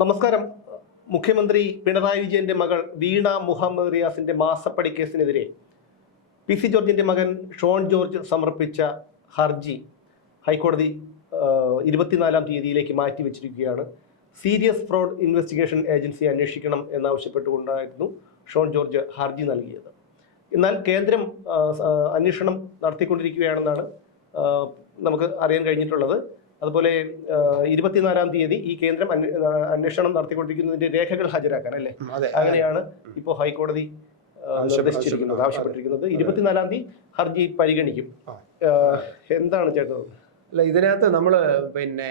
നമസ്കാരം. മുഖ്യമന്ത്രി പിണറായി വിജയന്റെ മകൾ വീണ മുഹമ്മദ് റിയാസിന്റെ മാസപ്പടി കേസിനെതിരെ പി സി ജോർജിന്റെ മകൻ ഷോൺ ജോർജ് സമർപ്പിച്ച ഹർജി ഹൈക്കോടതി ഇരുപത്തിനാലാം തീയതിയിലേക്ക് മാറ്റി വെച്ചിരിക്കുകയാണ്. സീരിയസ് ഫ്രോഡ് ഇൻവെസ്റ്റിഗേഷൻ ഏജൻസി അന്വേഷിക്കണം എന്നാവശ്യപ്പെട്ടുകൊണ്ടായിരുന്നു ഷോൺ ജോർജ് ഹർജി നൽകിയത്. എന്നാൽ കേന്ദ്രം അന്വേഷണം നടത്തിക്കൊണ്ടിരിക്കുകയാണെന്നാണ് നമുക്ക് അറിയാൻ കഴിഞ്ഞിട്ടുള്ളത്. അതുപോലെ ഇരുപത്തിനാലാം തീയതി ഈ കേന്ദ്രം അന്വേഷണം നടത്തിക്കൊണ്ടിരിക്കുന്നതിന്റെ രേഖകൾ ഹാജരാക്കാൻ അല്ലേ? അങ്ങനെയാണ് ഇപ്പോൾ ഹൈക്കോടതി നിർദ്ദേശിച്ചിരിക്കുന്നത് ആവശ്യപ്പെട്ടു. ആവശ്യപ്പെട്ടിരിക്കുന്നത്. ഇരുപത്തിനാലാം തീയതി ഹർജി പരിഗണിക്കും. എന്താണ് ചേട്ടത് അല്ല ഇതിനകത്ത് നമ്മൾ പിന്നെ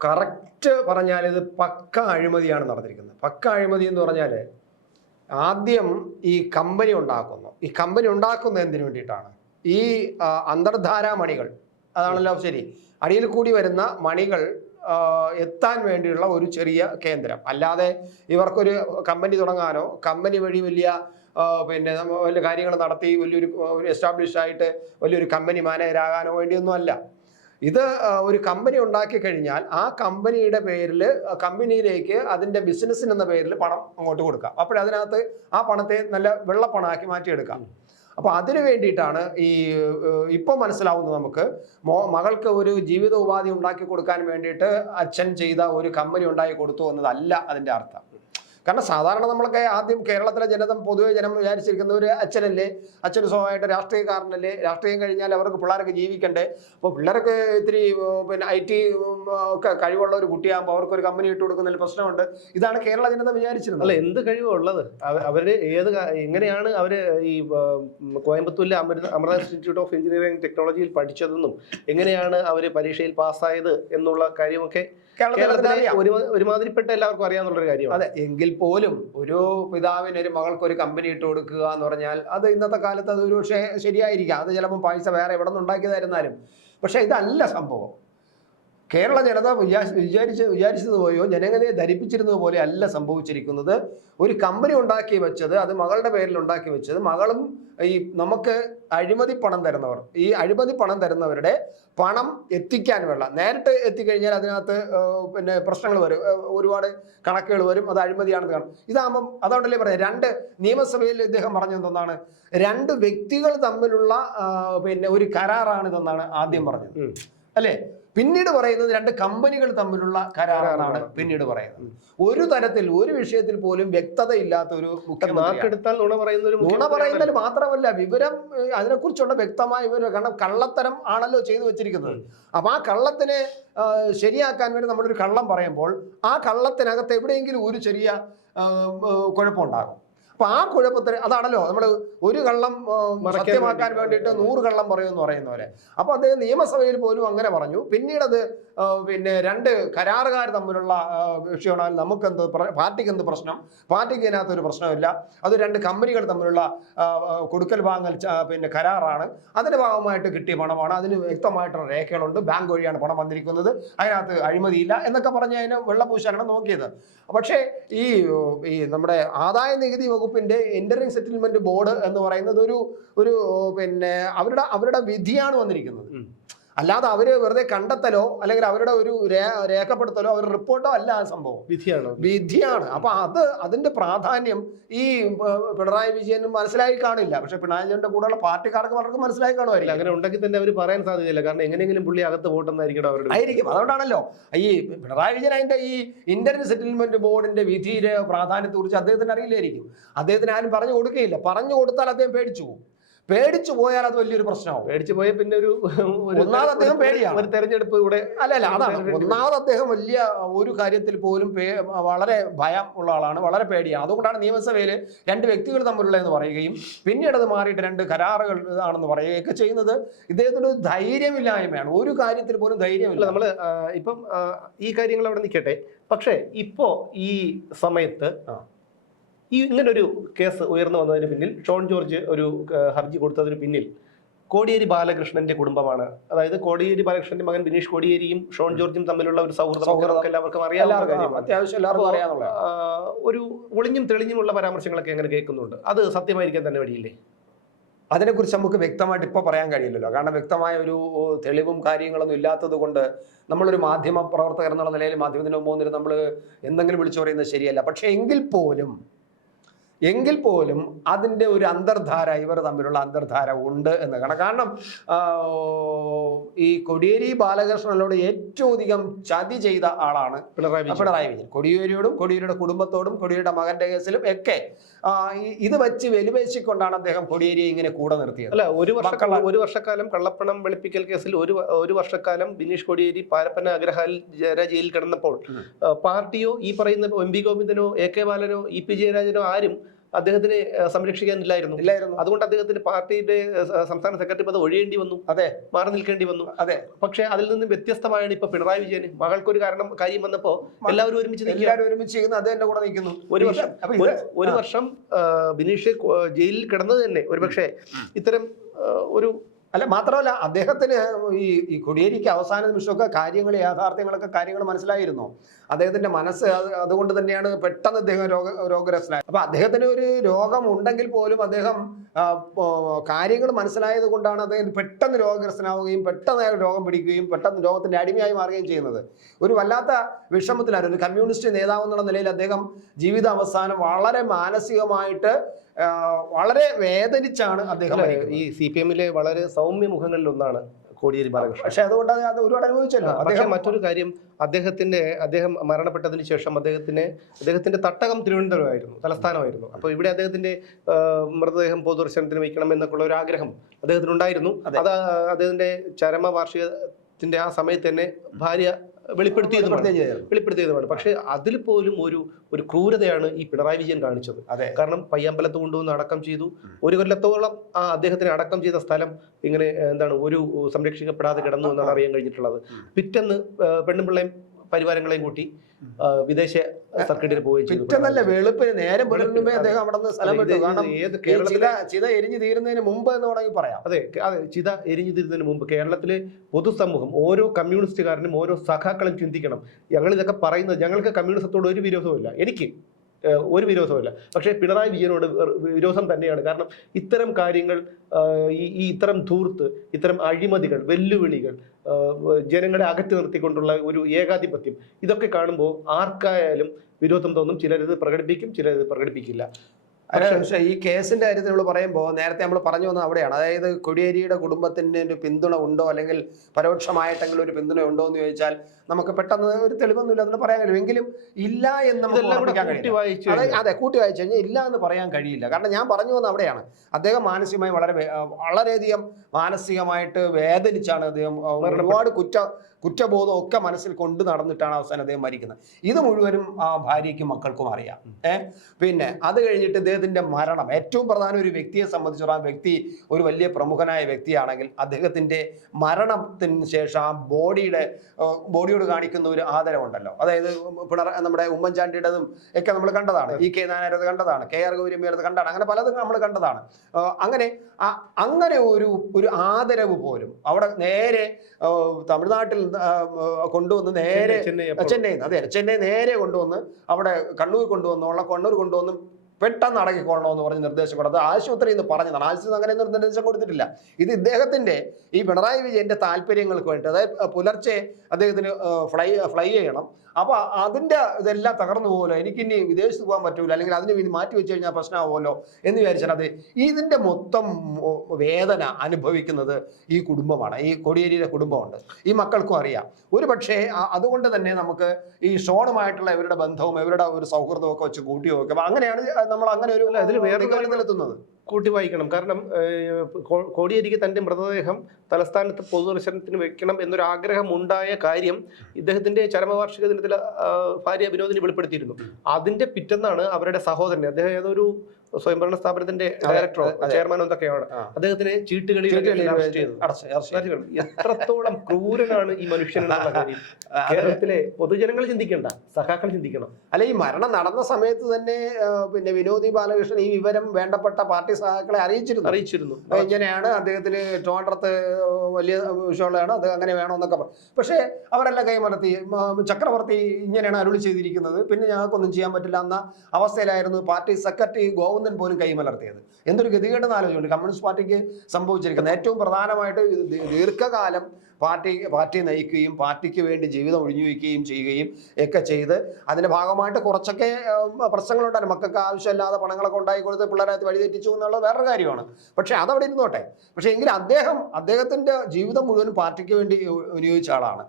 കറക്റ്റ് പറഞ്ഞാൽ ഇത് പക്ക അഴിമതിയാണ് നടന്നിരിക്കുന്നത്. പക്ക അഴിമതി എന്ന് പറഞ്ഞാൽ ആദ്യം ഈ കമ്പനി ഉണ്ടാക്കുന്നു. ഈ കമ്പനി ഉണ്ടാക്കുന്ന എന്തിനു വേണ്ടിയിട്ടാണ്? ഈ അന്തർധാരാ മണികൾ അതാണല്ലോ ശരി. അടിയിൽ കൂടി വരുന്ന മണികൾ എത്താൻ വേണ്ടിയുള്ള ഒരു ചെറിയ കേന്ദ്രം. അല്ലാതെ ഇവർക്കൊരു കമ്പനി തുടങ്ങാനോ കമ്പനി വഴി വലിയ പിന്നെ വലിയ കാര്യങ്ങൾ നടത്തി വലിയൊരു ഒരു എസ്റ്റാബ്ലിഷ് ആയിട്ട് വലിയൊരു കമ്പനി മാനേജരാകാനോ വേണ്ടിയൊന്നും അല്ല ഇത് ഒരു കമ്പനി ഉണ്ടാക്കി കഴിഞ്ഞാൽ ആ കമ്പനിയുടെ പേരിൽ കമ്പനിയിലേക്ക് അതിന്റെ ബിസിനസ്സിന് എന്ന പേരിൽ പണം അങ്ങോട്ട് കൊടുക്കാം. അപ്പോഴതിനകത്ത് ആ പണത്തെ നല്ല വെള്ളപ്പണമാക്കി മാറ്റിയെടുക്കാം. അപ്പോൾ അതിനു വേണ്ടിയിട്ടാണ് ഈ ഇപ്പോൾ മനസ്സിലാവുന്നത് നമുക്ക് മോ മകൾക്ക് ഒരു ജീവിത ഉപാധി ഉണ്ടാക്കി കൊടുക്കാൻ വേണ്ടിയിട്ട് അച്ഛൻ ചെയ്ത ഒരു കമ്പനി ഉണ്ടാക്കി കൊടുത്തു എന്നതല്ല അതിന്റെ അർത്ഥം. കാരണം സാധാരണ നമ്മളൊക്കെ ആദ്യം കേരളത്തിലെ ജനത പൊതുവെ ജനം വിചാരിച്ചിരിക്കുന്ന ഒരു അച്ഛനല്ലേ? അച്ഛൻ സ്വഭാവമായിട്ട് രാഷ്ട്രീയക്കാരനല്ലേ? രാഷ്ട്രീയം കഴിഞ്ഞാൽ അവർക്ക് പിള്ളേർക്ക് ജീവിക്കണ്ടേ? അപ്പോൾ പിള്ളേർക്ക് ഇത്തിരി പിന്നെ ഐ ടി ഒക്കെ കഴിവുള്ള ഒരു കുട്ടിയാകുമ്പോൾ അവർക്ക് ഒരു കമ്പനി ഇട്ട് കൊടുക്കുന്നതിൽ പ്രശ്നമുണ്ട്. ഇതാണ് കേരള ജനത വിചാരിച്ചിരുന്നത്. അല്ല എന്ത് കഴിവുള്ളത് അവർ ഏത് എങ്ങനെയാണ് അവർ ഈ കോയമ്പത്തൂരിലെ Amrita Amrita institute of engineering ടെക്നോളജിയിൽ പഠിച്ചതെന്നും എങ്ങനെയാണ് അവർ പരീക്ഷയിൽ പാസ്സായത് എന്നുള്ള കാര്യമൊക്കെ കേരള കേരളത്തിലെ ഒരു ഒരുമാതിരിപ്പെട്ട എല്ലാവർക്കും അറിയാമെന്നുള്ളൊരു ഒരു കാര്യമാണ്. അതെ എങ്കിൽ പോലും ഒരു പിതാവിന് ഒരു മകൾക്ക് ഒരു കമ്പനി ഇട്ട് കൊടുക്കുക എന്ന് പറഞ്ഞാൽ അത് ഇന്നത്തെ കാലത്ത് അത് ഒരു ശരിയായിരിക്കാം. അത് ചിലപ്പോൾ പൈസ വേറെ എവിടെ നിന്ന് ഉണ്ടാക്കിയതായിരുന്നാലും. പക്ഷേ ഇതല്ല സംഭവം. കേരള ജനത വിചാ- വിചാരിച്ച് വിചാരിച്ചതുപോലെയോ ജനങ്ങളെ ധരിപ്പിച്ചിരുന്നത് പോലെ അല്ല സംഭവിച്ചിരിക്കുന്നത്. ഒരു കമ്പനി ഉണ്ടാക്കി വെച്ചത് അത് മകളുടെ പേരിൽ ഉണ്ടാക്കി വെച്ചത് മകളും ഈ നമുക്ക് അഴിമതി പണം തരുന്നവർ ഈ അഴിമതി പണം തരുന്നവരുടെ പണം എത്തിക്കാൻ വേണ്ട. നേരിട്ട് എത്തിക്കഴിഞ്ഞാൽ അതിനകത്ത് പിന്നെ പ്രശ്നങ്ങൾ വരും. ഒരുപാട് കണക്കുകൾ വരും. അത് അഴിമതിയാണെന്ന് കാണും. ഇതാകുമ്പം അതുകൊണ്ടല്ലേ പറയാം രണ്ട് നിയമസഭയിൽ ഇദ്ദേഹം പറഞ്ഞതെന്നാണ് രണ്ട് വ്യക്തികൾ തമ്മിലുള്ള പിന്നെ ഒരു കരാറാണിതെന്നാണ് ആദ്യം പറഞ്ഞത്. അല്ലേ? പിന്നീട് പറയുന്നത് രണ്ട് കമ്പനികൾ തമ്മിലുള്ള കരാറാണ്. പിന്നീട് പറയുന്നത്. ഒരു തരത്തിൽ ഒരു വിഷയത്തിൽ പോലും വ്യക്തത ഇല്ലാത്ത ഒരു മുഖ്യമന്ത്രി നുണ. പറയുന്നതിൽ മാത്രമല്ല വിവരം അതിനെക്കുറിച്ചുള്ള വ്യക്തമായ വിവരം കാരണം കള്ളത്തരം ആണല്ലോ ചെയ്തു വെച്ചിരിക്കുന്നത്. അപ്പൊ ആ കള്ളത്തിനെ ശരിയാക്കാൻ വേണ്ടി നമ്മളൊരു കള്ളം പറയുമ്പോൾ ആ കള്ളത്തിനകത്ത് എവിടെയെങ്കിലും ഒരു ചെറിയ കുഴപ്പമുണ്ടാകും. അപ്പൊ ആ കുഴപ്പത്തിന് അതാണല്ലോ നമ്മൾ ഒരു കള്ളം സത്യമാക്കാൻ വേണ്ടി. വേണ്ടിയിട്ട് നൂറ് കള്ളം പറയുമെന്ന് പറയുന്ന പോലെ അപ്പൊ അദ്ദേഹം നിയമസഭയിൽ പോലും അങ്ങനെ പറഞ്ഞു. പിന്നീട് അത് പിന്നെ രണ്ട് കരാറുകാർ തമ്മിലുള്ള വിഷയമാണ് നമുക്കെന്ത് പാർട്ടിക്ക് എന്ത് പ്രശ്നം? പാർട്ടിക്ക് ഇതിനകത്ത് ഒരു പ്രശ്നമില്ല. അത് രണ്ട് കമ്പനികൾ തമ്മിലുള്ള കൊടുക്കൽ വാങ്ങൽ പിന്നെ കരാറാണ്. അതിന്റെ ഭാഗമായിട്ട് കിട്ടിയ പണമാണ്. അതിന് വ്യക്തമായിട്ടുള്ള രേഖകളുണ്ട്. ബാങ്ക് വഴിയാണ് പണം വന്നിരിക്കുന്നത്. അതിനകത്ത് അഴിമതിയില്ല എന്നൊക്കെ പറഞ്ഞ് അതിനെ വെള്ളപൂശാനാണ് നോക്കിയത്. പക്ഷേ ഈ ഈ നമ്മുടെ ആദായ നികുതി വകുപ്പിന്റെ എന്ററിങ് സെറ്റിൽമെന്റ് ബോർഡ് എന്ന് പറയുന്നത് ഒരു ഒരു പിന്നെ അവരുടെ അവരുടെ വിധിയാണ് വന്നിരിക്കുന്നത്. അല്ലാതെ അവർ വെറുതെ കണ്ടെത്തലോ അല്ലെങ്കിൽ അവരുടെ ഒരു രേഖപ്പെടുത്തലോ അവർ റിപ്പോർട്ടോ അല്ല ആ സംഭവം. വിധിയാണ്? വിധിയാണ്. അപ്പൊ അത് അതിന്റെ പ്രാധാന്യം ഈ പിണറായി വിജയനും മനസ്സിലായി കാണില്ല. പക്ഷെ പിണറായി വിജയന്റെ കൂടെയുള്ള പാർട്ടിക്കാർക്ക് പലർക്കും മനസ്സിലായി കാണുമായിരിക്കും. അങ്ങനെ ഉണ്ടെങ്കിൽ തന്നെ അവർ പറയാൻ സാധ്യതയില്ല. കാരണം എങ്ങനെയെങ്കിലും പുള്ളി അകത്ത് പോട്ടെന്നായിരിക്കും അവരുടെ ആയിരിക്കും. അതുകൊണ്ടാണല്ലോ. ഈ പിണറായി വിജയൻ അതിന്റെ ഈ ഇന്ത്യൻ സെറ്റിൽമെന്റ് ബോർഡിന്റെ വിധിയുടെ പ്രാധാന്യത്തെ കുറിച്ച് അദ്ദേഹത്തിന് അറിയില്ലായിരിക്കും. അദ്ദേഹത്തിന് ആരും പറഞ്ഞു കൊടുക്കുകയില്ല. പറഞ്ഞു കൊടുത്താൽ അദ്ദേഹം പേടിച്ചു പോകും. പേടിച്ചു പോയാൽ അത് വലിയൊരു പ്രശ്നമാവും. പേടിച്ചു പോയ പിന്നെ ഒരു ഒന്നാമത് അദ്ദേഹം പേടിയാണ്. ഒരു തെരഞ്ഞെടുപ്പ് ഇവിടെ അല്ല അല്ല അതാണ് ഒന്നാമത് അദ്ദേഹം വലിയ ഒരു കാര്യത്തിൽ പോലും വളരെ ഭയം ഉള്ള ആളാണ് വളരെ പേടിയാണ്. അതുകൊണ്ടാണ് നിയമസഭയിൽ രണ്ട് വ്യക്തികൾ തമ്മിലുള്ള എന്ന് പറയുകയും പിന്നീട് അത് മാറിയിട്ട് രണ്ട് കരാറുകൾ ആണെന്ന് പറയുകയൊക്കെ ചെയ്യുന്നത് ഇദ്ദേഹത്തിന് ഒരു ധൈര്യമില്ലായ്മയാണ്. ഒരു കാര്യത്തിൽ പോലും ധൈര്യമില്ല. നമ്മൾ ഇപ്പം ഈ കാര്യങ്ങൾ അവിടെ നിൽക്കട്ടെ. പക്ഷേ ഇപ്പോ ഈ സമയത്ത്. ഈ ഒരു കേസ് ഉയർന്നു വന്നതിന് പിന്നിൽ ഷോൺ ജോർജ് ഒരു ഹർജി കൊടുത്തതിന് പിന്നിൽ കോടിയേരി ബാലകൃഷ്ണന്റെ കുടുംബമാണ്. അതായത് കോടിയേരി ബാലകൃഷ്ണന്റെ മകൻ ബിനീഷ് കോടിയേരിയും ഷോൺ ജോർജും തമ്മിലുള്ള ഒരു സൗഹൃദം. എല്ലാവർക്കും അറിയാവുന്ന ഒരു ഒളിഞ്ഞും തെളിഞ്ഞുമുള്ള പരാമർശങ്ങളൊക്കെ അങ്ങനെ കേൾക്കുന്നുണ്ട്. അത് സത്യമായിരിക്കാൻ തന്നെ വഴിയില്ലേ? അതിനെക്കുറിച്ച് നമുക്ക് വ്യക്തമായിട്ട് ഇപ്പോൾ പറയാൻ കഴിയില്ലല്ലോ. കാരണം വ്യക്തമായ ഒരു തെളിവും കാര്യങ്ങളൊന്നും ഇല്ലാത്തത് കൊണ്ട് നമ്മളൊരു മാധ്യമ പ്രവർത്തകർ എന്നുള്ള നിലയിൽ മാധ്യമത്തിന് മുമ്പ് നമ്മൾ എന്തെങ്കിലും വിളിച്ചു പറയുന്നത് ശരിയല്ല. പക്ഷേ എങ്കിൽ പോലും എങ്കിൽ പോലും അതിന്റെ ഒരു അന്തർധാര ഇവർ തമ്മിലുള്ള അന്തർധാര ഉണ്ട് എന്ന് കാണാം. കാരണം ഈ കൊടിയേരി ബാലകൃഷ്ണനോട് ഏറ്റവും അധികം ചതി ചെയ്ത ആളാണ് പിണറായി വിജയൻ. പിണറായി വിജയൻ. കൊടിയേരിയോടും കൊടിയേരിയുടെ കുടുംബത്തോടും കൊടിയേരിയുടെ മകന്റെ കേസിലും ഒക്കെ ഇത് വെച്ച് വെലുവേശിക്കൊണ്ടാണ് അദ്ദേഹം കൊടിയേരിയെ ഇങ്ങനെ കൂടെ നിർത്തിയത്. അല്ല ഒരു വർഷക്കാലം ഒരു വർഷക്കാലം കള്ളപ്പണം വെളുപ്പിക്കൽ കേസിൽ ഒരു ഒരു വർഷക്കാലം ബിനീഷ് കൊടിയേരി പാരപ്പന അഗ്രഹാൽ ജയിലിൽ കിടന്നപ്പോൾ പാർട്ടിയോ ഈ പറയുന്ന എം പി ഗോവിന്ദനോ എ കെ ബാലനോ ഇ പി ജയരാജനോ ആരും അദ്ദേഹത്തിനെ സംരക്ഷിക്കാൻ സംരക്ഷിക്കാനില്ലായിരുന്നു. ഇല്ലായിരുന്നു. അതുകൊണ്ട് അദ്ദേഹത്തിന് പാർട്ടിയുടെ സംസ്ഥാന സെക്രട്ടറി പദം ഒഴിയേണ്ടി വന്നു. അതെ. മാറി നിൽക്കേണ്ടി വന്നു. അതെ. പക്ഷെ അതിൽ നിന്നും വ്യത്യസ്തമായാണ് ഇപ്പൊ പിണറായി വിജയന് മകൾക്കൊരു കാരണം കാര്യം വന്നപ്പോ എല്ലാവരും ഒരുമിച്ച് എല്ലാവരും ഒരുമിച്ച് അദ്ദേഹത്തിന്റെ കൂടെ നിൽക്കുന്നു. ഒരു വർഷം ഒരു വർഷം ബിനീഷ് ജയിലിൽ കിടന്നത് തന്നെ. ഒരുപക്ഷെ ഇത്തരം ഒരു അല്ല മാത്രമല്ല അദ്ദേഹത്തിന് ഈ ഈ കൊടിയേരിക്ക് അവസാന നിമിഷമൊക്കെ കാര്യങ്ങൾ യാഥാർത്ഥ്യങ്ങളൊക്കെ കാര്യങ്ങൾ മനസ്സിലായിരുന്നു. അദ്ദേഹത്തിന്റെ മനസ്സ് അതുകൊണ്ട് തന്നെയാണ് പെട്ടെന്ന് അദ്ദേഹം രോഗ രോഗഗ്രസ്തനായത് അപ്പൊ അദ്ദേഹത്തിന് ഒരു രോഗം ഉണ്ടെങ്കിൽ പോലും അദ്ദേഹം കാര്യങ്ങൾ മനസ്സിലായത് കൊണ്ടാണ് അദ്ദേഹം പെട്ടെന്ന് രോഗഗ്രസ്തനാവുകയും പെട്ടെന്ന് അയാൾ രോഗം പിടിക്കുകയും പെട്ടെന്ന് രോഗത്തിന്റെ അടിമയായി മാറുകയും ചെയ്യുന്നത്. ഒരു വല്ലാത്ത വിഷമത്തിലാണ് ഒരു കമ്മ്യൂണിസ്റ്റ് നേതാവ് എന്നുള്ള നിലയിൽ അദ്ദേഹം ജീവിത അവസാനം വളരെ മാനസികമായിട്ട് വളരെ വേദനിച്ചാണ് അദ്ദേഹം ഈ സി പി എമ്മിലെ വളരെ സൗമ്യ മുഖങ്ങളിൽ ഒന്നാണ് കോടിയേരി ബാലകൃഷ്ണൻ. പക്ഷെ അതുകൊണ്ട് അത് ഒരുപാട് അനുഭവിച്ചല്ലോ. അദ്ദേഹം മറ്റൊരു കാര്യം അദ്ദേഹത്തിന്റെ അദ്ദേഹം മരണപ്പെട്ടതിന് ശേഷം അദ്ദേഹത്തിന് അദ്ദേഹത്തിന്റെ തട്ടകം തിരുവനന്തപുരമായിരുന്നു തലസ്ഥാനമായിരുന്നു. അപ്പോൾ ഇവിടെ അദ്ദേഹത്തിന്റെ മൃതദേഹം പൊതുദർശനത്തിന് വയ്ക്കണം എന്നൊക്കെയുള്ള ഒരു ആഗ്രഹം അദ്ദേഹത്തിനുണ്ടായിരുന്നു. ഉണ്ടായിരുന്നു അത് അദ്ദേഹത്തിന്റെ ചരമ വാർഷികത്തിന്റെ ആ സമയത്ത് തന്നെ ഭാര്യ വെളിപ്പെടുത്തിയതുമാണ്. വെളിപ്പെടുത്തിയതുമാണ് പക്ഷേ അതിൽ പോലും ഒരു ഒരു ക്രൂരതയാണ് ഈ പിണറായി വിജയൻ കാണിച്ചത്. അതെ. കാരണം പയ്യാമ്പലത്ത് കൊണ്ടുവന്ന് അടക്കം ചെയ്തു. ഒരു കൊല്ലത്തോളം ആ അദ്ദേഹത്തിനെ അടക്കം ചെയ്ത സ്ഥലം ഇങ്ങനെ എന്താണ് ഒരു സംരക്ഷിക്കപ്പെടാതെ കിടന്നു എന്നാണ് അറിയാൻ കഴിഞ്ഞിട്ടുള്ളത്. പിറ്റെന്ന് പെണ്ണുപിള്ളയും പരിവാരങ്ങളെയും കൂട്ടി വിദേശ സർക്കിട്ടിൽ പോവുകയും ചെയ്തു. പിറ്റേന്നല്ല വെളുപ്പിന് നേരം പുലരുമ്പേ അദ്ദേഹം അവിടെ നിന്ന് സ്ഥലം വിട്ടു. കാരണം ഏത് കേരളത്തിലെ ചിത എരിഞ്ഞു തീരുന്നതിന് മുമ്പ് എന്ന് വേണമെങ്കിൽ പറയാം. അതെ അതെ ചിത എരിഞ്ഞു തീരുന്നതിന് മുമ്പ് കേരളത്തിലെ പൊതുസമൂഹം ഓരോ കമ്മ്യൂണിസ്റ്റുകാരനും ഓരോ സഖാക്കളും ചിന്തിക്കണം. ഞങ്ങൾ ഇതൊക്കെ പറയുന്നത് ഞങ്ങൾക്ക് കമ്മ്യൂണിസത്തോട് ഒരു വിരോധവുമില്ല. എനിക്ക് ഒരു വിരോധവുമില്ല. പക്ഷേ പിണറായി വിജയനോട് വിരോധം തന്നെയാണ്. കാരണം ഇത്തരം കാര്യങ്ങൾ ഈ ഇത്തരം ധൂർത്ത് ഇത്തരം അഴിമതികൾ വെല്ലുവിളികൾ ജനങ്ങളെ അകറ്റി നിർത്തിക്കൊണ്ടുള്ള ഒരു ഏകാധിപത്യം. ഇതൊക്കെ കാണുമ്പോൾ ആർക്കായാലും വിരോധം തോന്നും. ചിലരിത് പ്രകടിപ്പിക്കും ചിലരിത് പ്രകടിപ്പിക്കില്ല. പക്ഷേ ഈ കേസിന്റെ കാര്യത്തിൽ നമ്മൾ പറയുമ്പോൾ നേരത്തെ നമ്മൾ പറഞ്ഞു വന്നത് അവിടെയാണ്. അതായത് കൊടിയേരിയുടെ കുടുംബത്തിന് ഒരു പിന്തുണ ഉണ്ടോ? അല്ലെങ്കിൽ പരോക്ഷമായിട്ടെങ്കിലും ഒരു പിന്തുണ ഉണ്ടോ എന്ന് ചോദിച്ചാൽ നമുക്ക് പെട്ടെന്ന് ഒരു തെളിവൊന്നുമില്ല അതൊന്നും പറയാൻ കഴിയും എങ്കിലും ഇല്ല എന്ന് നമുക്ക് അതെ കൂട്ടി വായിച്ചു കഴിഞ്ഞാൽ ഇല്ല എന്ന് പറയാൻ കഴിയില്ല. കാരണം ഞാൻ പറഞ്ഞു വന്നത് അവിടെയാണ്. അദ്ദേഹം മാനസികമായി വളരെ വളരെയധികം മാനസികമായിട്ട് വേദനിച്ചാണ് അദ്ദേഹം ഒരുപാട് കുറ്റ കുറ്റബോധം ഒക്കെ മനസ്സിൽ കൊണ്ട് നടന്നിട്ടാണ് അവസാനം അദ്ദേഹം മരിക്കുന്നത്. ഇത് മുഴുവനും ആ ഭാര്യയ്ക്കും മക്കൾക്കും അറിയാം. ഏഹ് പിന്നെ അത് കഴിഞ്ഞിട്ട് ഇദ്ദേഹത്തിന്റെ മരണം. ഏറ്റവും പ്രധാന ഒരു വ്യക്തിയെ സംബന്ധിച്ചിടത്തോളം ആ വ്യക്തി ഒരു വലിയ പ്രമുഖനായ വ്യക്തിയാണെങ്കിൽ അദ്ദേഹത്തിന്റെ മരണത്തിന് ശേഷം ആ ബോഡിയുടെ ബോഡിയോട് കാണിക്കുന്ന ഒരു ആദരവുണ്ടല്ലോ. അതായത് പിണറായി നമ്മുടെ ഉമ്മൻചാണ്ടിയുടേതും ഒക്കെ നമ്മൾ കണ്ടതാണ്. ഇ കെ നായരത് കണ്ടതാണ്. കെ ആർ ഗൗരിയമ്മയത് കണ്ടതാണ്. അങ്ങനെ പലതും നമ്മൾ കണ്ടതാണ്. അങ്ങനെ അങ്ങനെ ഒരു ഒരു ആദരവ് പോലും അവിടെ നേരെ തമിഴ്നാട്ടിൽ കൊണ്ടുവന്ന് നേരെ ചെന്നൈ അതെ ചെന്നൈ നേരെ കൊണ്ടുവന്ന് അവിടെ കണ്ണൂർ കൊണ്ടുവന്നോളാം കണ്ണൂർ കൊണ്ടുവന്ന് പെട്ടെന്ന് അടങ്ങിക്കൊള്ളണമെന്ന് പറഞ്ഞ് നിർദ്ദേശം കൊടുത്തത് ആശുപത്രി എന്ന് പറഞ്ഞതാണ്. ആശുപത്രി അങ്ങനെ നിർദ്ദേശം കൊടുത്തിട്ടില്ല. ഇത് ഇദ്ദേഹത്തിന്റെ ഈ പിണറായി വിജയന്റെ താല്പര്യങ്ങൾക്ക് വേണ്ടി അതായത് പുലർച്ചെ അദ്ദേഹത്തിന് ഫ്ലൈ ഫ്ലൈ ചെയ്യണം. അപ്പൊ അതിന്റെ ഇതെല്ലാം തകർന്നു പോകുമല്ലോ എനിക്കിനി വിദേശത്ത് പോകാൻ പറ്റൂല. അല്ലെങ്കിൽ അതിന് ഇനി മാറ്റി വെച്ച് കഴിഞ്ഞാൽ പ്രശ്നമാവുമല്ലോ എന്ന് വിചാരിച്ചാൽ അത്. ഇതിന്റെ മൊത്തം വേദന അനുഭവിക്കുന്നത് ഈ കുടുംബമാണ്. ഈ കൊടിയേരിയുടെ കുടുംബമുണ്ട്. ഈ മക്കൾക്കും അറിയാം. ഒരു പക്ഷേ അതുകൊണ്ട് തന്നെ നമുക്ക് ഈ ഷോണുമായിട്ടുള്ള ഇവരുടെ ബന്ധവും ഇവരുടെ ഒരു സൗഹൃദവും ഒക്കെ വെച്ച് കൂട്ടി നോക്കും അങ്ങനെയാണ് നമ്മൾ അങ്ങനെ ഒരു അല്ല, വേറെ കൂട്ടി വായിക്കണം. കാരണം കോടിയേരിക്ക് തന്റെ മൃതദേഹം തലസ്ഥാനത്ത് പൊതുദർശനത്തിന് വെക്കണം എന്നൊരു ആഗ്രഹം ഉണ്ടായ കാര്യം ഇദ്ദേഹത്തിന്റെ ചരമവാർഷിക ദിനത്തിൽ ഭാര്യ വിനോദിനി വെളിപ്പെടുത്തിയിരുന്നു. അതിന്റെ പിറ്റെന്നാണ് അവരുടെ സഹോദരൻ. അദ്ദേഹം ഏതൊരു സ്വയംഭരണ സ്ഥാപനത്തിന്റെ ഡയറക്ടറോ. ചെയർമാനോ എന്തൊക്കെയാണ് അദ്ദേഹത്തിന്. ആലോചിക്കണം, എത്രത്തോളം ക്രൂരനാണ് ഈ മനുഷ്യൻ കേരളത്തിലെ പൊതുജനങ്ങൾ ചിന്തിക്കേണ്ട സഖാക്കൾ ചിന്തിക്കണം. അല്ല ഈ മരണം നടന്ന സമയത്ത് തന്നെ പിന്നെ വിനോദി ബാലകൃഷ്ണൻ ഈ വിവരം വേണ്ടപ്പെട്ട പാർട്ടി സഹാക്കളെ അറിയിച്ചിരുന്നു? അറിയിച്ചിരുന്നു. ഇങ്ങനെയാണ് അദ്ദേഹത്തിന് ട്രിവാൻഡ്രത്ത് വലിയ വിഷയമുള്ളതാണ് അത് അങ്ങനെ വേണമെന്നൊക്കെ പക്ഷേ അവരെല്ലാം കൈമലർത്തി ചക്രവർത്തി ഇങ്ങനെയാണ് അരുളി ചെയ്തിരിക്കുന്നത്. പിന്നെ ഞങ്ങൾക്കൊന്നും ചെയ്യാൻ പറ്റില്ല എന്ന അവസ്ഥയിലായിരുന്നു പാർട്ടി സെക്രട്ടറി ഗോവിന്ദൻ പോലും കൈമലർത്തിയത്. എന്തൊരു ഗതികേടെന്ന് ആലോചിച്ചുകൊണ്ട് കമ്മ്യൂണിസ്റ്റ് പാർട്ടിക്ക് സംഭവിച്ചിരിക്കുന്നത് ഏറ്റവും പ്രധാനമായിട്ട് ദീർഘകാലം പാർട്ടി പാർട്ടി നയിക്കുകയും പാർട്ടിക്ക് വേണ്ടി ജീവിതം ഒഴിഞ്ഞു വയ്ക്കുകയും ചെയ്യുകയും ഒക്കെ ചെയ്ത് അതിന്റെ ഭാഗമായിട്ട് കുറച്ചൊക്കെ പ്രശ്നങ്ങളുണ്ടായിരുന്നു. മക്കൾക്ക് ആവശ്യമില്ലാതെ പണങ്ങളൊക്കെ ഉണ്ടായി കൊടുത്ത് പിള്ളേരെ വഴിതെറ്റിച്ചു എന്നുള്ളത് വേറൊരു കാര്യമാണ്. പക്ഷേ അതവിടെ ഇരുന്നോട്ടെ. പക്ഷേ എങ്കിലും അദ്ദേഹം അദ്ദേഹത്തിന്റെ ജീവിതം മുഴുവൻ പാർട്ടിക്ക് വേണ്ടി വിനിയോഗിച്ച ആളാണ്.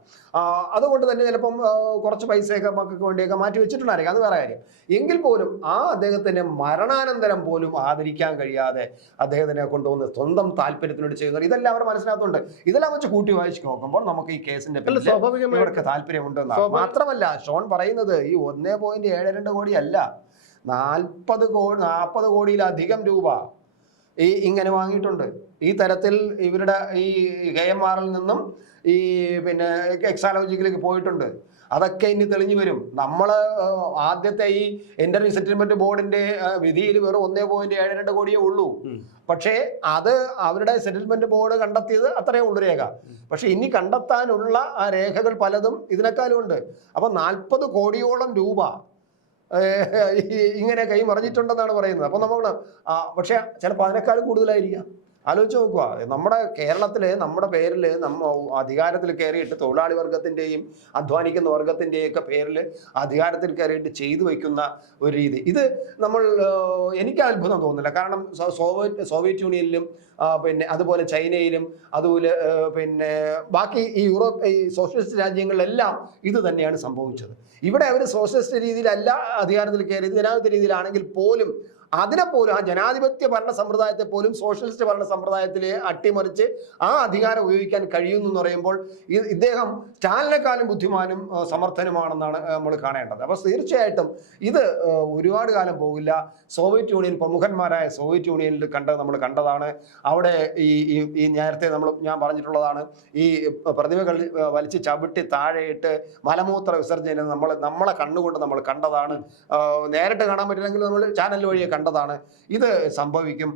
അതുകൊണ്ട് തന്നെ ചിലപ്പം കുറച്ച് പൈസയൊക്കെ മക്കൾക്ക് വേണ്ടിയൊക്കെ മാറ്റി വെച്ചിട്ടുണ്ടായിരിക്കും. അത് വേറെ കാര്യം. എങ്കിൽ പോലും ആ അദ്ദേഹത്തിന്റെ മരണാനന്തരം പോലും ആദരിക്കാൻ കഴിയാതെ അദ്ദേഹത്തിനെ കൊണ്ടുവന്ന് സ്വന്തം താല്പര്യത്തിനോട് ചെയ്യുന്നത് ഇതെല്ലാം അവർ മനസ്സിലാക്കുന്നുണ്ട് ഇതെല്ലാം വെച്ച് കൂട്ടി വായിച്ച് നോക്കുമ്പോൾ നമുക്ക് ഈ കേസിന്റെ ഇവർക്ക് താല്പര്യമുണ്ടെന്നാണ് മാത്രമല്ല ഷോൺ പറയുന്നത് ഈ ഒന്നേ പോയിന്റ് ഏഴ് രണ്ട് കോടി അല്ല. നാൽപ്പത് കോടി നാൽപ്പത് കോടിയിലധികം രൂപ ഈ ഇങ്ങനെ വാങ്ങിയിട്ടുണ്ട്. ഈ തരത്തിൽ ഇവരുടെ ഈ കെ എം ആറിൽ നിന്നും ഈ പിന്നെ എക്സാലോജിക്കലേക്ക് പോയിട്ടുണ്ട്. അതൊക്കെ ഇനി തെളിഞ്ഞു വരും. നമ്മൾ ആദ്യത്തെ ഈ ഇന്റർവ്യൂ സെറ്റിൽമെന്റ് ബോർഡിന്റെ വിധിയിൽ വെറും ഒന്നേ പോയിന്റ് ഏഴ് രണ്ട് കോടിയേ ഉള്ളൂ. പക്ഷേ അത് അവരുടെ സെറ്റിൽമെന്റ് ബോർഡ് കണ്ടെത്തിയത് അത്രയേ ഉള്ളൂ രേഖ. പക്ഷെ ഇനി കണ്ടെത്താനുള്ള ആ രേഖകൾ പലതും ഇതിനേക്കാളും ഉണ്ട്. അപ്പൊ നാൽപ്പത് കോടിയോളം രൂപ ഇങ്ങനെ കൈ ഇങ്ങനെ കൈമറിഞ്ഞിട്ടുണ്ടെന്നാണ് പറയുന്നത്. അപ്പൊ നമ്മൾ പക്ഷെ ചിലപ്പോൾ അതിനേക്കാളും കൂടുതലായിരിക്കാം. ആലോചിച്ച് നോക്കുക നമ്മുടെ കേരളത്തിൽ നമ്മുടെ പേരിൽ നമ്മ അധികാരത്തിൽ കയറിയിട്ട് തൊഴിലാളി വർഗത്തിന്റെയും അധ്വാനിക്കുന്ന വർഗത്തിന്റെയും ഒക്കെ പേരിൽ അധികാരത്തിൽ കയറിയിട്ട് ചെയ്തു വയ്ക്കുന്ന ഒരു രീതി. ഇത് നമ്മൾ എനിക്ക് അത്ഭുതം തോന്നുന്നില്ല. കാരണം സോവിയറ്റ് സോവിയറ്റ് യൂണിയനിലും പിന്നെ അതുപോലെ ചൈനയിലും അതുപോലെ പിന്നെ ബാക്കി ഈ യൂറോപ്പ് ഈ സോഷ്യലിസ്റ്റ് രാജ്യങ്ങളിലെല്ലാം ഇത് തന്നെയാണ് സംഭവിച്ചത്. ഇവിടെ അവർ സോഷ്യലിസ്റ്റ് രീതിയിലല്ല അധികാരത്തിൽ കയറിയത്. ജനാധിപത്യ രീതിയിലാണെങ്കിൽ പോലും അതിനെ പോലും ആ ജനാധിപത്യ ഭരണ സമ്പ്രദായത്തെ പോലും സോഷ്യലിസ്റ്റ് ഭരണ സമ്പ്രദായത്തിലെ അട്ടിമറിച്ച് ആ അധികാരം ഉപയോഗിക്കാൻ കഴിയുന്നു എന്ന് പറയുമ്പോൾ ഇദ്ദേഹം സ്റ്റാലിനെക്കാളും ബുദ്ധിമാനും സമർത്ഥനുമാണെന്നാണ് നമ്മൾ കാണേണ്ടത്. അപ്പോൾ തീർച്ചയായിട്ടും ഇത് ഒരുപാട് കാലം പോകില്ല. സോവിയറ്റ് യൂണിയൻ പ്രമുഖന്മാരായ സോവിയറ്റ് യൂണിയനിൽ കണ്ട നമ്മൾ കണ്ടതാണ്. അവിടെ ഈ ഈ- നേരത്തെ നമ്മൾ ഞാൻ പറഞ്ഞിട്ടുള്ളതാണ്. ഈ പ്രതിമകൾ വലിച്ച് ചവിട്ടി താഴെയിട്ട് മലമൂത്ര വിസർജനം നമ്മൾ നമ്മളെ കണ്ണുകൊണ്ട് നമ്മൾ കണ്ടതാണ്. നേരിട്ട് കാണാൻ പറ്റില്ലെങ്കിൽ നമ്മൾ ചാനൽ വഴിയെ കണ്ടതാണ്. ഇത് സംഭവിക്കും.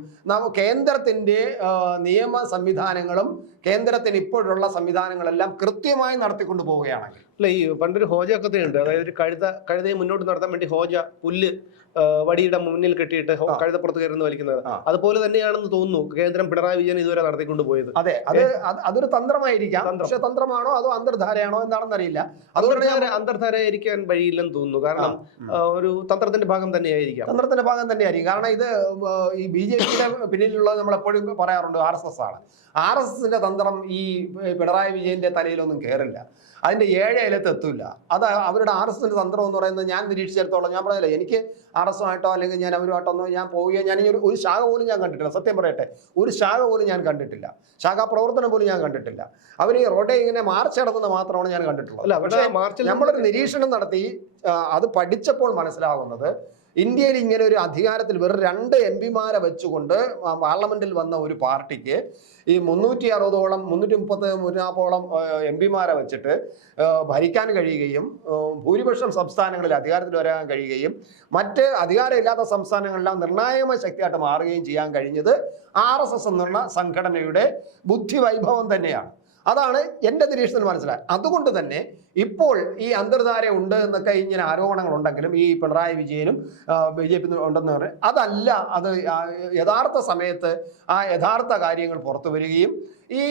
ആ, നിയമ സംവിധാനങ്ങളും കേന്ദ്രത്തിന് ഇപ്പോഴുള്ള സംവിധാനങ്ങളെല്ലാം കൃത്യമായി നടത്തിക്കൊണ്ടു പോവുകയാണെങ്കിൽ. അല്ല ഈ പണ്ടൊരു ഹോജ ഉണ്ട്. അതായത് ഒരു കഴുത കഴുതയെ മുന്നോട്ട് നടത്താൻ വേണ്ടി ഹോജ പുല്ല് വടിയുടെ മുന്നിൽ കെട്ടിയിട്ട്. കഴുതപ്പുറത്ത് കയറുന്ന വലിക്കുന്നത്. അതുപോലെ തന്നെയാണെന്ന് തോന്നുന്നു കേന്ദ്രം പിണറായി വിജയൻ ഇതുവരെ നടത്തിക്കൊണ്ട് പോയത്. അതെ അത് അത് അതൊരു തന്ത്രമായിരിക്കാം. തന്ത്രം. പക്ഷെ തന്ത്രമാണോ അതോ അന്തർധാരയാണോ എന്താണെന്ന് അറിയില്ല അതുകൊണ്ട് അന്തർധാരയായിരിക്കാൻ വഴിയില്ലെന്ന് തോന്നുന്നു. കാരണം ഒരു തന്ത്രത്തിന്റെ ഭാഗം തന്നെയായിരിക്കാം. തന്ത്രത്തിന്റെ ഭാഗം തന്നെയായിരിക്കും. കാരണം ഇത് ഈ ബി ജെ പിയുടെ പിന്നിലുള്ളത് നമ്മൾ എപ്പോഴും പറയാറുണ്ട് ആർ എസ് എസ് ആണ്. ആർ എസ് എസിന്റെ തന്ത്രം ഈ പിണറായി വിജയന്റെ തലയിലൊന്നും കയറില്ല അതിന്റെ ഏഴ് അതിലത്ത് എത്തില്ല അത് അവരുടെ ആർ എസ് എസിന്റെ തന്ത്രം എന്ന് പറയുന്നത് ഞാൻ നിരീക്ഷിച്ചിടത്തോളം ഞാൻ പറഞ്ഞില്ല എനിക്ക് ആർ എസ് ആയിട്ടോ അല്ലെങ്കിൽ ഞാൻ അവരുമായിട്ടൊന്നും ഞാൻ പോവുകയോ ഞാൻ ഒരു ഒരു ശാഖ പോലും ഞാൻ കണ്ടിട്ടില്ല. സത്യം പറയട്ടെ ഒരു ശാഖ പോലും ഞാൻ കണ്ടിട്ടില്ല. ശാഖാ പ്രവർത്തനം പോലും ഞാൻ കണ്ടിട്ടില്ല. അവർ ഈ റോഡേ ഇങ്ങനെ മാർച്ച് നടത്തുന്നത് മാത്രമാണ് ഞാൻ കണ്ടിട്ടുള്ളത്. നമ്മളൊരു നിരീക്ഷണം നടത്തി അത് പഠിച്ചപ്പോൾ മനസ്സിലാകുന്നത് ഇന്ത്യയിൽ ഇങ്ങനെ ഒരു അധികാരത്തിൽ വെറും രണ്ട് എം പിമാരെ വെച്ചുകൊണ്ട് പാർലമെന്റിൽ വന്ന ഒരു പാർട്ടിക്ക് ഈ മുന്നൂറ്റി അറുപതോളം മുന്നൂറ്റി മുപ്പത്തി മുന്നാപ്പോളം എം പിമാരെ വെച്ചിട്ട് ഭരിക്കാൻ കഴിയുകയും ഭൂരിപക്ഷം സംസ്ഥാനങ്ങളിൽ അധികാരത്തിൽ വരാൻ കഴിയുകയും മറ്റ് അധികാരമില്ലാത്ത സംസ്ഥാനങ്ങളെല്ലാം നിർണായക ശക്തിയായിട്ട് മാറുകയും ചെയ്യാൻ കഴിഞ്ഞത് ആർ എസ് എസ് എന്നുള്ള സംഘടനയുടെ ബുദ്ധി വൈഭവം തന്നെയാണ്. അതാണ് എന്റെ നിരീക്ഷണത്തിൽ മനസ്സിലായത്. അതുകൊണ്ട് തന്നെ ഇപ്പോൾ ഈ അന്തർധാര ഉണ്ട് എന്നൊക്കെ ഇങ്ങനെ ആരോപണങ്ങൾ ഉണ്ടെങ്കിലും ഈ പിണറായി വിജയനും ബി ജെ പി ഉണ്ടെന്ന് പറഞ്ഞാൽ അതല്ല അത് യഥാർത്ഥ സമയത്ത് ആ യഥാർത്ഥ കാര്യങ്ങൾ പുറത്തു വരികയും ഈ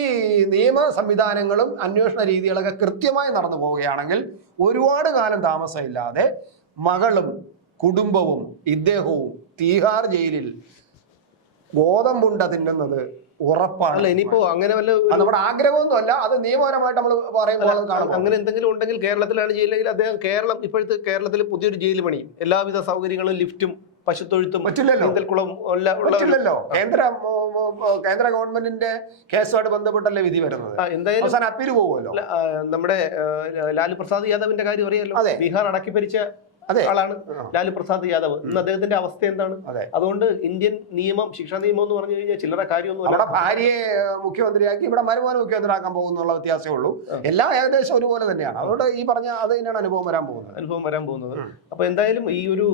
നിയമ സംവിധാനങ്ങളും അന്വേഷണ രീതികളൊക്കെ കൃത്യമായി നടന്നു പോവുകയാണെങ്കിൽ ഒരുപാട് കാലം താമസമില്ലാതെ മകളും കുടുംബവും ഇദ്ദേഹവും തീഹാർ ജയിലിൽ ഗോതമ്പുണ്ട തിന്നുന്നത് ഉറപ്പാണ്. അല്ല ഇനിയിപ്പോ അങ്ങനെ വല്ല നമ്മുടെ ആഗ്രഹമൊന്നും അല്ല അത് നിയമപരമായിട്ട് നമ്മൾ പറയുമ്പോൾ അങ്ങനെ എന്തെങ്കിലും ഉണ്ടെങ്കിൽ കേരളത്തിലാണ് ജയിലെങ്കിൽ അദ്ദേഹം കേരളം ഇപ്പോഴത്തെ കേരളത്തിൽ പുതിയൊരു ജയിൽ പണിയും. എല്ലാവിധ സൗകര്യങ്ങളും ലിഫ്റ്റും പശുത്തൊഴുത്തും നീന്തൽക്കുളം പറ്റില്ലല്ലോ. കേന്ദ്ര കേന്ദ്ര ഗവൺമെന്റിന്റെ കേസുമായിട്ട് ബന്ധപ്പെട്ടല്ലേ വിധി വരുന്നത്? എന്തായാലും അവസാനം അപ്പീൽ പോകുമല്ലോ നമ്മുടെ ലാലു പ്രസാദ് യാദവിന്റെ കാര്യം അറിയാലോ. ബീഹാർ അടക്കി ഭരിച്ച ആളാണ് ലാലു പ്രസാദ് യാദവ്. ഇന്ന് അദ്ദേഹത്തിന്റെ അവസ്ഥ എന്താണ്? അതുകൊണ്ട് ഇന്ത്യൻ നിയമം ശിക്ഷാ നിയമം എന്ന് പറഞ്ഞു കഴിഞ്ഞാൽ ചില്ലറ കാര്യമൊന്നും അല്ല. ഭാര്യയെ മുഖ്യമന്ത്രിയാക്കി ഇവിടെ മരുമോനെ മുഖ്യമന്ത്രിയാക്കാൻ പോകുന്നുള്ള വ്യത്യാസമേ ഉള്ളൂ. എല്ലാ ഏകദേശം ഒരുപോലെ തന്നെയാണ്. അതുകൊണ്ട് ഈ പറഞ്ഞ അത് തന്നെയാണ് അനുഭവം വരാൻ പോകുന്നത്. അനുഭവം വരാൻ പോകുന്നത്. അപ്പൊ എന്തായാലും ഈ ഒരു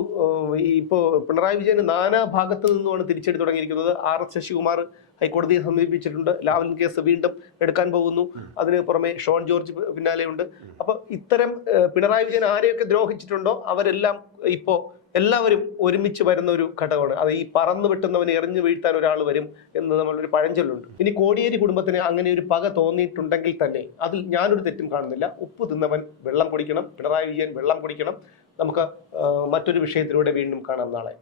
ഇപ്പോ പിണറായി വിജയന് നാനാ ഭാഗത്ത് നിന്നുമാണ് തിരിച്ചടി തുടങ്ങിയിരിക്കുന്നത്. ആർ എസ് ശശികുമാർ ഹൈക്കോടതിയെ സമീപിച്ചിട്ടുണ്ട്. ലാവൻ കേസ് വീണ്ടും എടുക്കാൻ പോകുന്നു. അതിന് പുറമെ ഷോൺ ജോർജ് പിന്നാലെയുണ്ട്. അപ്പൊ ഇത്തരം പിണറായി വിജയൻ ആരെയൊക്കെ ദ്രോഹിച്ചിട്ടുണ്ടോ? അവരെല്ലാം ഇപ്പോ എല്ലാവരും ഒരുമിച്ച് വരുന്ന ഒരു ഘടകമാണ്. അത് ഈ പറന്നു വെട്ടുന്നവനെ എറിഞ്ഞു വീഴ്ത്താൻ ഒരാൾ വരും എന്ന് നമ്മളൊരു പഴഞ്ചൊല്ലുണ്ട്. ഇനി കോടിയേരി കുടുംബത്തിന് അങ്ങനെ ഒരു പക തോന്നിയിട്ടുണ്ടെങ്കിൽ തന്നെ അതിൽ ഞാനൊരു തെറ്റും കാണുന്നില്ല. ഉപ്പ് തിന്നവൻ വെള്ളം കുടിക്കണം. പിണറായി വിജയൻ വെള്ളം കുടിക്കണം. നമുക്ക് മറ്റൊരു വിഷയത്തിലൂടെ വീണ്ടും കാണാം നാളെ.